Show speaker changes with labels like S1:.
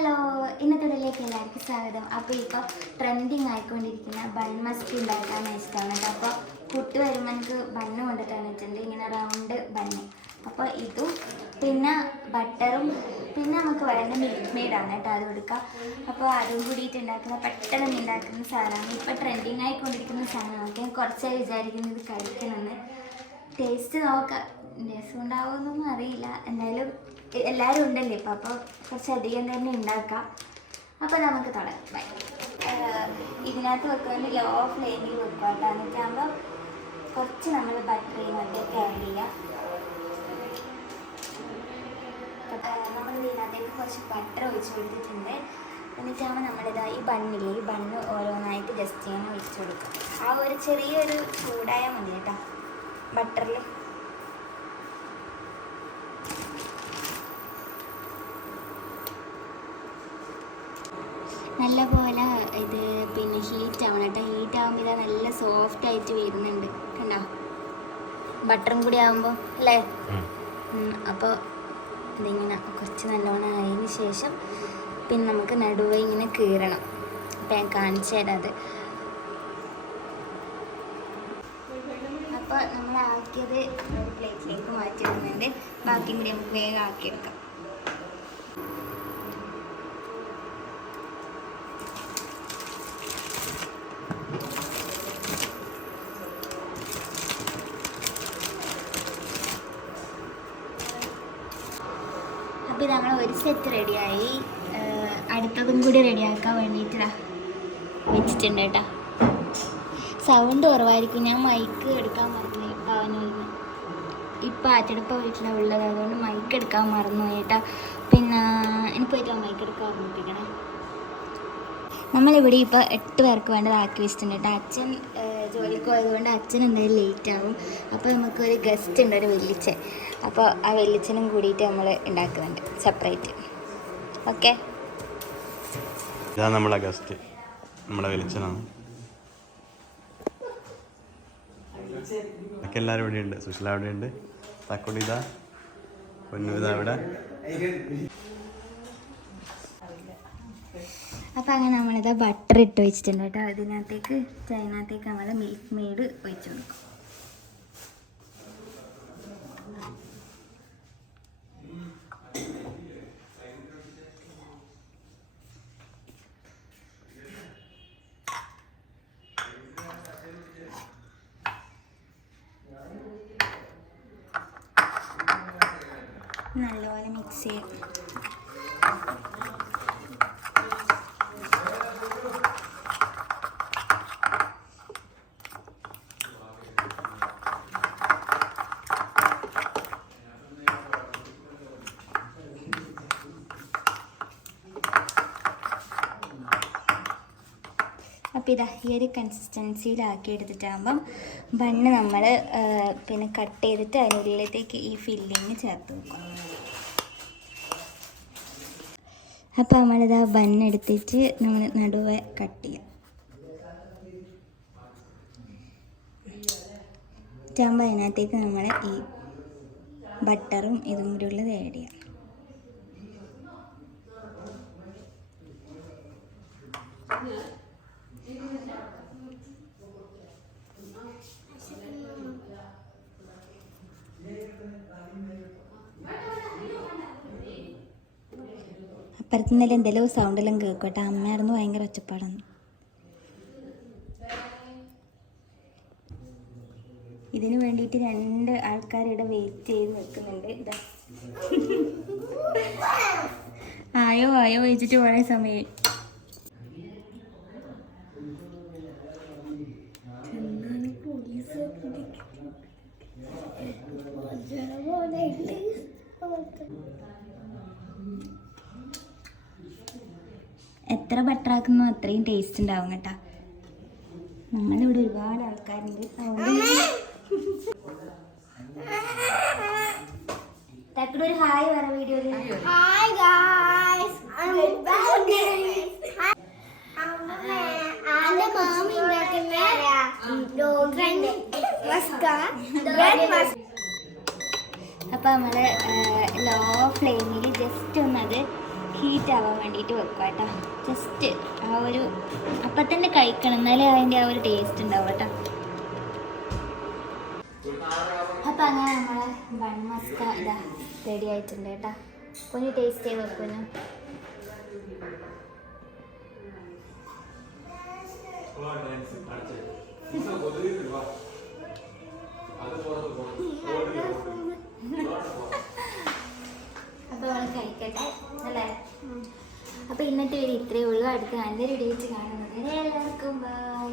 S1: Hello ഇന്നത്തെ ഇതിലേക്ക് എല്ലാവർക്കും സ്വാഗതം. അപ്പോൾ ഇപ്പോൾ ട്രെൻഡിങ് ആയിക്കൊണ്ടിരിക്കുന്ന ബൺ മസ്ക് ഉണ്ടാക്കാൻ ഇഷ്ടമാണ് കേട്ടോ. അപ്പോൾ കുട്ടി വരുമ്പോൾ എനിക്ക് ബണ്ണ് കൊണ്ടിട്ട് വെച്ചിട്ടുണ്ട്. ഇങ്ങനെ റൗണ്ട് ബണ്ണ് അപ്പോൾ ഇതും പിന്നെ ബട്ടറും പിന്നെ നമുക്ക് വേണ്ട മിൽക്ക് മെയ്ഡാണ് കേട്ടോ അത് കൊടുക്കുക. അപ്പോൾ അതും കൂടിയിട്ട് ഉണ്ടാക്കുന്ന പെട്ടെന്ന് ഉണ്ടാക്കുന്ന സാധനമാണ്. ഇപ്പോൾ ട്രെൻഡിങ് ആയിക്കൊണ്ടിരിക്കുന്ന സാധനമാണ്. ഞാൻ കുറച്ചായി വിചാരിക്കുന്നത് കഴിക്കണമെന്ന്. ടേസ്റ്റ് നോക്കാം. രസം ഉണ്ടാവുമെന്നൊന്നും അറിയില്ല. എന്തായാലും എല്ലാവരും ഉണ്ടല്ലേ? ഇപ്പം അപ്പോൾ കുറച്ചധികം തന്നെ ഉണ്ടാക്കാം. അപ്പോൾ നമുക്ക് തുടങ്ങാം. ബൈ ഇതിനകത്ത് വെക്കുന്നത് ലോ ഫ്ലെയിമിൽ വെക്കുക കേട്ടോ എന്നിട്ടാകുമ്പോൾ കുറച്ച് നമ്മൾ ബട്ടർ ഇതിനകത്തേക്ക് ആഡ് ചെയ്യാം. നമ്മൾ ഇതിനകത്തേക്ക് കുറച്ച് ബട്ടർ ഒഴിച്ച് കൊടുത്തിട്ടുണ്ട്. എന്നിട്ടാകുമ്പോൾ നമ്മളിതാ ഈ ബണ്ണില്ലേ ഈ ബണ്ണ് ഓരോന്നായിട്ട് ജസ്റ്റ് ഇങ്ങനെ ഒഴിച്ചു കൊടുക്കുക ആ ഒരു ചെറിയൊരു ചൂടായാൽ മതി കേട്ടോ ബട്ടറിൽ നല്ല പോലെ ഇത് പിന്നെ ഹീറ്റ് ആവണം കേട്ടോ. ഹീറ്റ് ആകുമ്പോൾ ഇതാ നല്ല സോഫ്റ്റ് ആയിട്ട് വരുന്നുണ്ട് കണ്ടോ? ബട്ടറും കൂടി ആകുമ്പോൾ അല്ലേ? അപ്പോൾ ഇതിങ്ങനെ കുറച്ച് നല്ലോണം ആയതിന് ശേഷം പിന്നെ നമുക്ക് നടുവ് ഇങ്ങനെ കീറണം. അപ്പം ഞാൻ കാണിച്ചു തരാം അത്. അപ്പോൾ നമ്മളാക്കിയത് ഒരു പ്ലേറ്റിലേക്ക് മാറ്റി വരുന്നുണ്ട് ബാക്കിയും കൂടി നമുക്ക് വേഗം ആക്കിയെടുക്കാം. നമ്മൾ ഒരു സെറ്റ് റെഡിയായി അടുത്തതും കൂടി റെഡിയാക്കാൻ വേണ്ടിയിട്ടാ വെച്ചിട്ടുണ്ട് കേട്ടോ. സൗണ്ട് കുറവായിരിക്കും. ഞാൻ മൈക്ക് എടുക്കാൻ മറന്നു പവനൂരിന് ഇപ്പം ആറ്റെടുപ്പ വീട്ടിലാണ് ഉള്ളത്. അതുകൊണ്ട് മൈക്ക് എടുക്കാൻ മറന്നു കേട്ടോ. പിന്നെ എനിക്ക് പോയിട്ട് മൈക്ക് എടുക്കാൻ ഓർമ്മിപ്പിക്കണേ. നമ്മളിവിടെ ഇപ്പോൾ എട്ട് പേർക്ക് വേണ്ടത് ആക്കി വെച്ചിട്ടുണ്ട് കേട്ടോ. അച്ഛൻ ജോലിക്ക് പോയതുകൊണ്ട് അച്ഛൻ എന്തായാലും ലേറ്റ് ആവും. അപ്പോൾ നമുക്കൊരു ഗസ്റ്റ് ഉണ്ട് ഒരു വെല്ലിച്ചൻ അപ്പോൾ ആ വെല്ലിച്ചനും കൂടിയിട്ട് നമ്മൾ ഉണ്ടാക്കുന്നുണ്ട് സെപ്പറേറ്റ് ഓക്കെ
S2: ഇതാണ് നമ്മളെ ഗസ്റ്റ് നമ്മുടെ വെളിച്ചനാണ് ഒക്കെ എല്ലാവരും ഇവിടെ ഉണ്ട് സുശീല അവിടെ ഉണ്ട് ഇതാ. പൊന്നു ഇതാ ഇവിടെ.
S1: അപ്പോൾ അങ്ങനെ നമ്മളിതാ ബട്ടർ ഇട്ട് വെച്ചിട്ടുണ്ട് കേട്ടോ. അതിനകത്തേക്ക് അതിനകത്തേക്ക് നമ്മൾ മിൽക്ക് മെയ്ഡ് ഒഴിച്ച് കൊടുക്കും. നല്ലപോലെ മിക്സ് ചെയ്യാം. അപ്പോൾ ഇതാ ഈ ഒരു കൺസിസ്റ്റൻസിയിലാക്കി എടുത്തിട്ടാകുമ്പം ബണ്ണ് നമ്മൾ പിന്നെ കട്ട് ചെയ്തിട്ട് അതിനുള്ളിലേക്ക് ഈ ഫില്ലിങ് ചേർത്ത് വെക്കും. അപ്പോൾ ആ ബണ്ണ് എടുത്തിട്ട് നമ്മൾ നടുവെ കട്ട് ചെയ്യാം. ചാകുമ്പോൾ അതിനകത്തേക്ക് നമ്മൾ ഈ ബട്ടറും ഇതും കൂടി ഉള്ളത് ആഡ് ചെയ്യാം. അപ്പുറത്ത് നിന്നെല്ലാം എന്തെങ്കിലും സൗണ്ടെല്ലാം കേൾക്കട്ടെ. അമ്മയായിരുന്നു ഭയങ്കര ഒച്ചപ്പാടാണ്. ഇതിനു വേണ്ടിയിട്ട് രണ്ട് ആൾക്കാരിവിടെ വെയിറ്റ് ചെയ്ത് നിൽക്കുന്നുണ്ട്. ആയോ ആയോ വെച്ചിട്ട് പോയ സമയം. എത്ര ബട്ടറാക്കുന്നു അത്രയും ടേസ്റ്റ് ഉണ്ടാവും കേട്ടോ. നമ്മളിവിടെ ഒരുപാട് ആൾക്കാരുണ്ട്. തക്കടെ ഒരു ഹായ് പറ വീഡിയോയിൽ അപ്പോൾ നമ്മൾ ലോ ഫ്ലെയിമിൽ ജസ്റ്റ് ഒന്നത് ഹീറ്റ് ആവാൻ വേണ്ടിയിട്ട് വെക്കുക കേട്ടോ. ജസ്റ്റ് ആ ഒരു അപ്പം തന്നെ കഴിക്കണം. എന്നാലേ അതിന്റെ ആ ഒരു ടേസ്റ്റ് ഉണ്ടാവും കേട്ടോ. അപ്പം അങ്ങനെ നമ്മളെ ബൺ മസ്ക ഇതാ റെഡി ആയിട്ടുണ്ട് കേട്ടോ. കൊഞ്ഞ് ടേസ്റ്റ് ചെയ്ത് വെക്കുന്നു അപ്പോൾ നമ്മൾ കഴിക്കട്ടെ അല്ലേ അപ്പോൾ ഇന്നത്തെ വീഡിയോ ഇത്രയേ ഉള്ളൂ. അടുത്ത നല്ലൊരു ഡേറ്റ് കാണുന്നത്. എല്ലാവർക്കും ബൈ